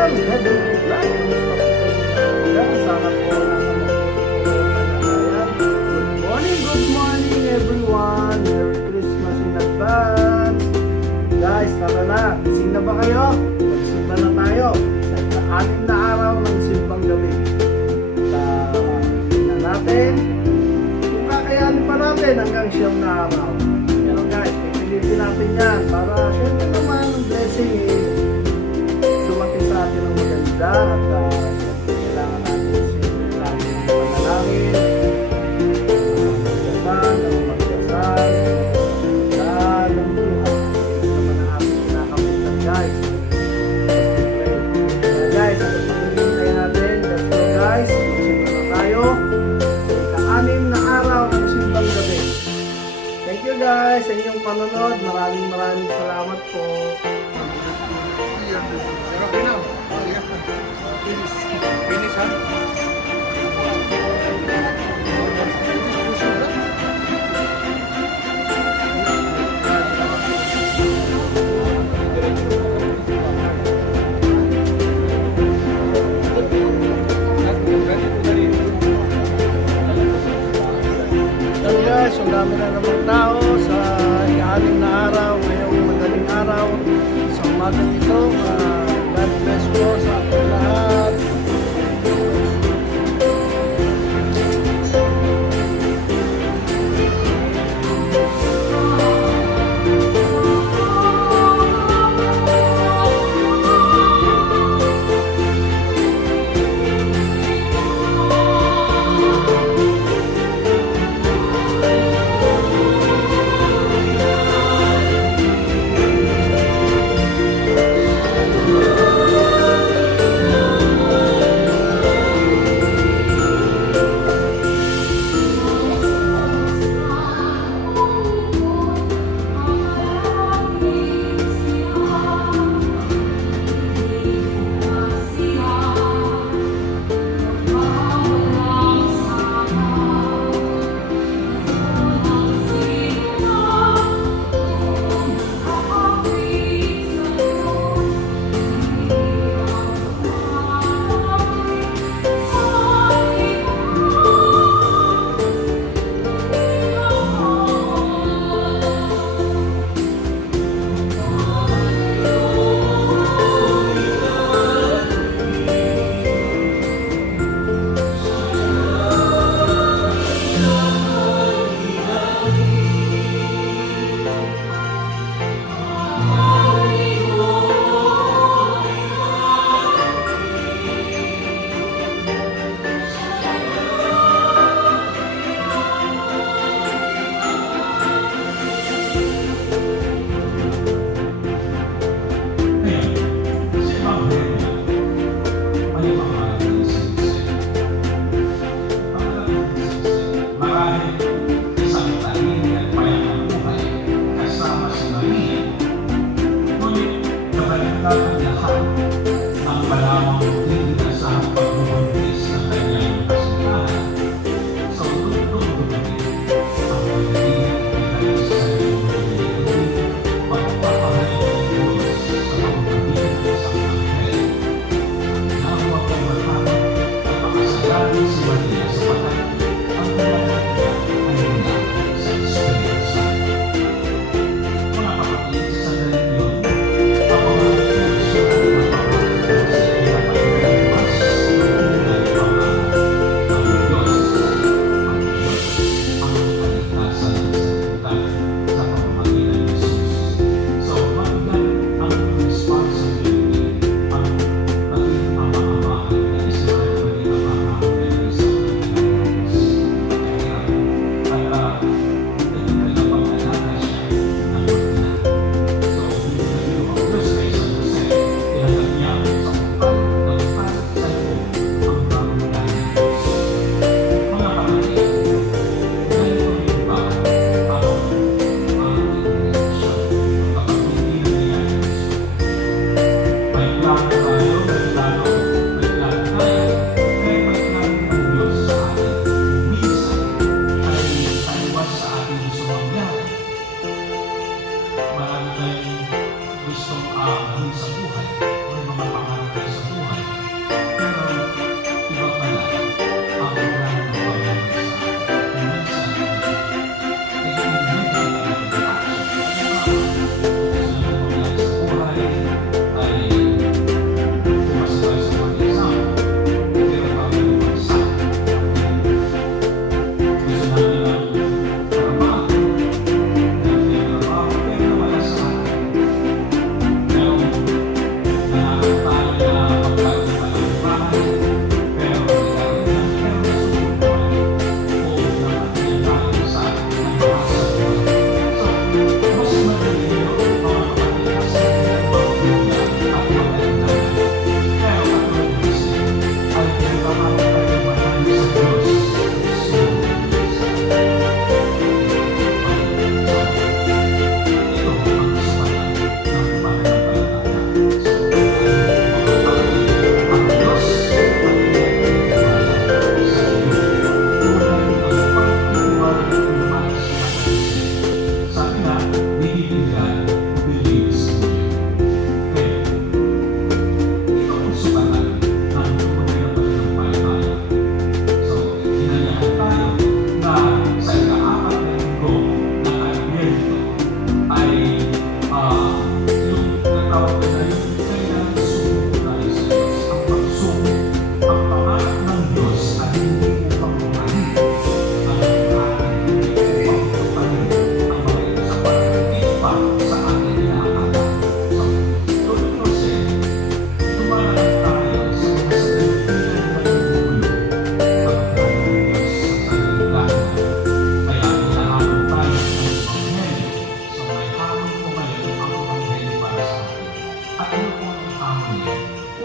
ng Heavenly Life. Sana po good morning everyone. Merry Christmas in advance. Guys, tara na. Gising na ba kayo? Magsimba na tayo. Sa ika-6 na araw ng simbang gabi. Tingnan natin kung kakayanin pa natin hanggang 9 na araw. Pero guys, pipilitin natin yan para syempre naman ang blessing dumating sa atin ng maganda at kailangan natin siyempre lagi ng panalangin, magdasal, ng buhay naman ang ating kinakapitan guys. Guys, ano pang hinihintay natin? Let's go guys, magsimba na tayo sa ika-6 na araw ng simbang gabi. Thank you guys sa inyong panonood. Maraming salamat po. Finish, ha? So guys, ang dami na namang tao sa ika-6 na araw, ngayong madaling araw sa umagang ito. God bless po sa ating lahat. Marami tayong gustong sa buhay, may mga pangarap tayo sa buhay.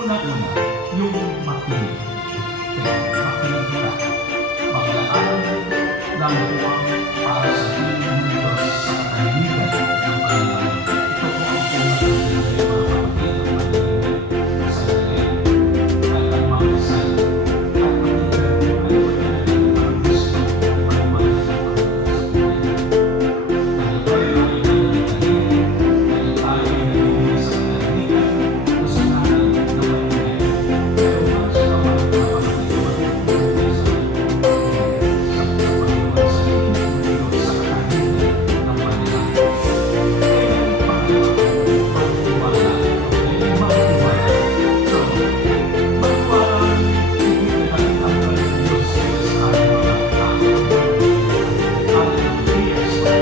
Una-una, yung makinig. Makinig ka. Maglaan ng buwang para sa piling ng Diyos sa katahimikan ng Panginoon. Ito po ang pinag-ibigay mga kapatid ng makinig sa dalit at ang makasal at pakinggan mo ay magdalagin ang gusto ang mga sa buhay. Dahil tayo ay nangyayari, dahil tayo ay nagiging sa katahimikan, gusto natin na makinig. Pero mas kapag kapatid, magiging sa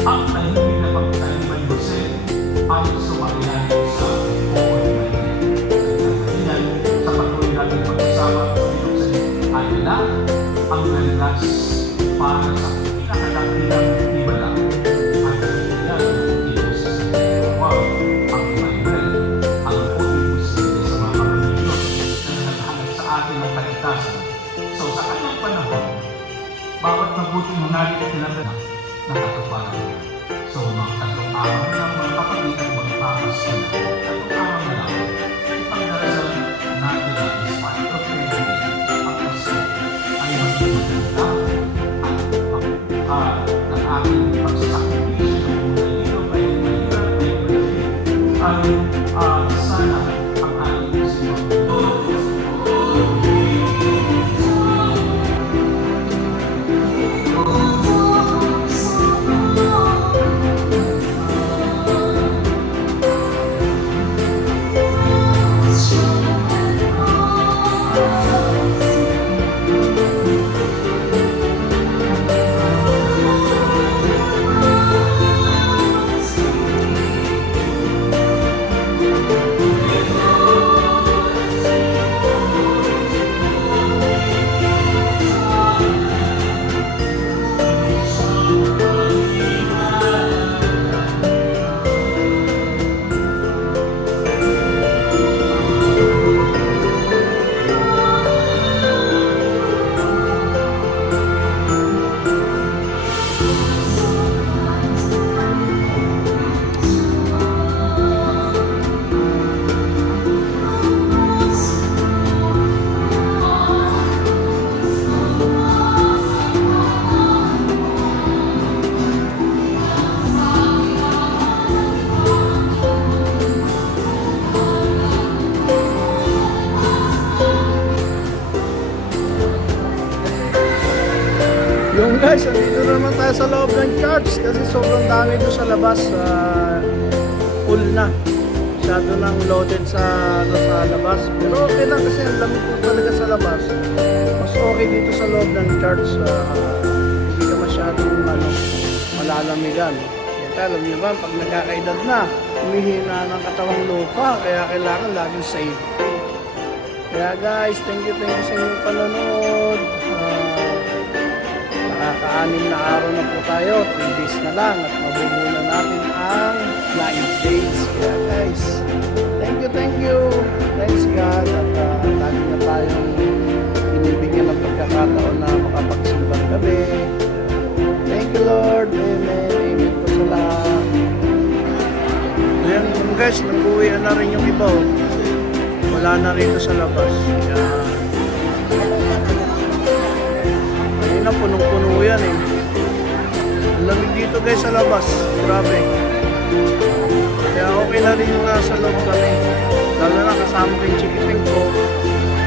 ang tahimik na pagtaniman Jose ay sumakilalim sa buhay na yan. Sa patuloy natin pag-usama ay lang ang landas para sa pinakadakilang himala at kailangan dito sa Wow, ang Emmanuel, ang pagiging sa mga kapatid na naghahanap sa atin ng kaligtasan. So sa kanyang panahon, bawat mabuting hunari at tinanggap nakatuparan. So, mga tatlong araw na lang mga kapatid at magpapas na. Tatlong araw na lang, ipagdarasal natin na in spite of everything, ang Pasko ay maging maganda at ng ating pagsasakripisyo ng buhay dito ay mahirap ay malapit ay sana ang ating Senyor. Yung guys, andito naman tayo sa loob ng church kasi sobrang dami doon sa labas. Full na. Masyado nang loaded sa labas. Pero okay lang kasi ang lamig po talaga sa labas. Mas okay dito sa loob ng church. Hindi ka masyadong malalamigan. Kaya alam niyo ba, pag nagkakaedad na, humihina ng katawang lupa. Kaya kailangan laging safety. Kaya guys, thank you sa inyong panonood. Nakaka-anim na araw na po tayo, 3 days na lang at mabubunan natin ang 9 days. Kaya guys, thank you. Thanks God at lagi na tayong binibigyan ng pagkakataon na makapagsimbang gabi. Thank you Lord. Amen po sa lahat. Ayan guys, nag-uwian na rin yung iba. Wala na rito sa labas. Kaya na punong-puno yan eh. Ang lamig dito guys sa labas. Grabe. Kaya okay na rin yung nasa loob kami. Lalo na kasama ko yung chikiting ko.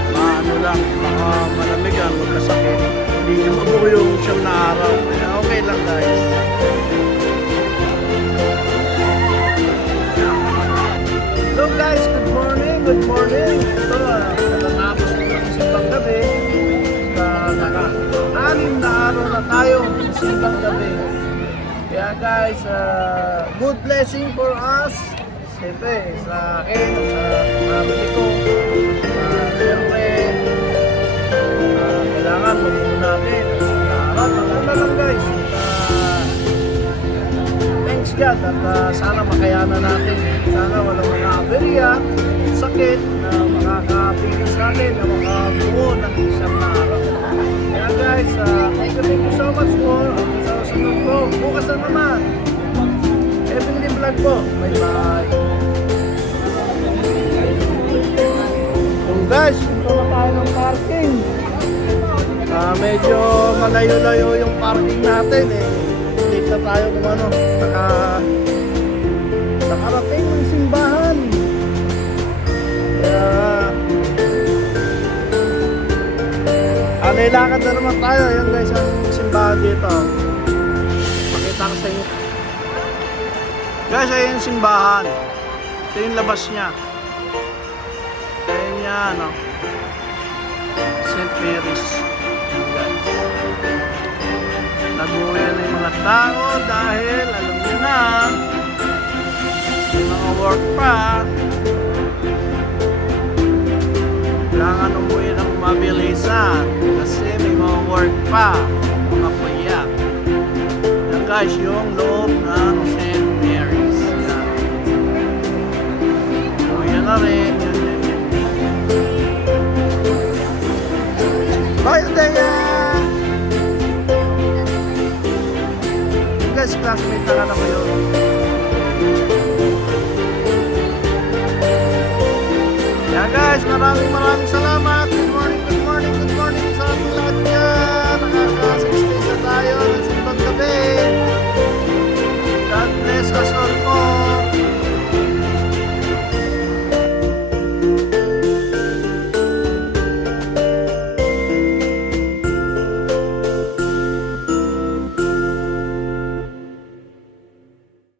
Maano lang, baka malamigan, magkasakit. Hindi hindi mabuo yung siyam na araw. Kaya okay lang guys. Hello guys, good morning, good morning. Ito, natatapos na ng simbang gabi. Naka-anim na araw na tayo sa simbang gabi. Kaya guys, good blessing for us. Siyempre, sa akin, sa family ko. Siyempre, kailangan mabuo natin ang isang araw. Maganda lang guys. Thanks God at sana makayanan natin. Sana walang mga aberya, sakit na makakapilis natin na makabuo ng isang araw. Kaya guys, thank you so much for sa sunod ko. Bukas na naman. Heavenly Vlog po. Bye-bye. Guys, punta na tayo ng parking. Medyo malayo-layo yung parking natin eh. Late na tayo kung ano. Nakarating ng simbahan. Kaya nilakad na naman tayo. Ayan guys, ang simbahan dito. Pakita ko sa inyo. Guys, ayun yung simbahan. Ito yung labas niya. Ayan yan, no? St. Mary's. Ayan, guys. Nabuhay na yung mga tao dahil alam nyo na may mga work pa. Kailangan umuwi ng mabilisan kasi may mga work pa, mga payak. Yan guys, yung loob ng St. Mary's. Yan. Umuwi na rin. Bye, Dea! Guys, classmate na lang kayo. Yeah guys, maraming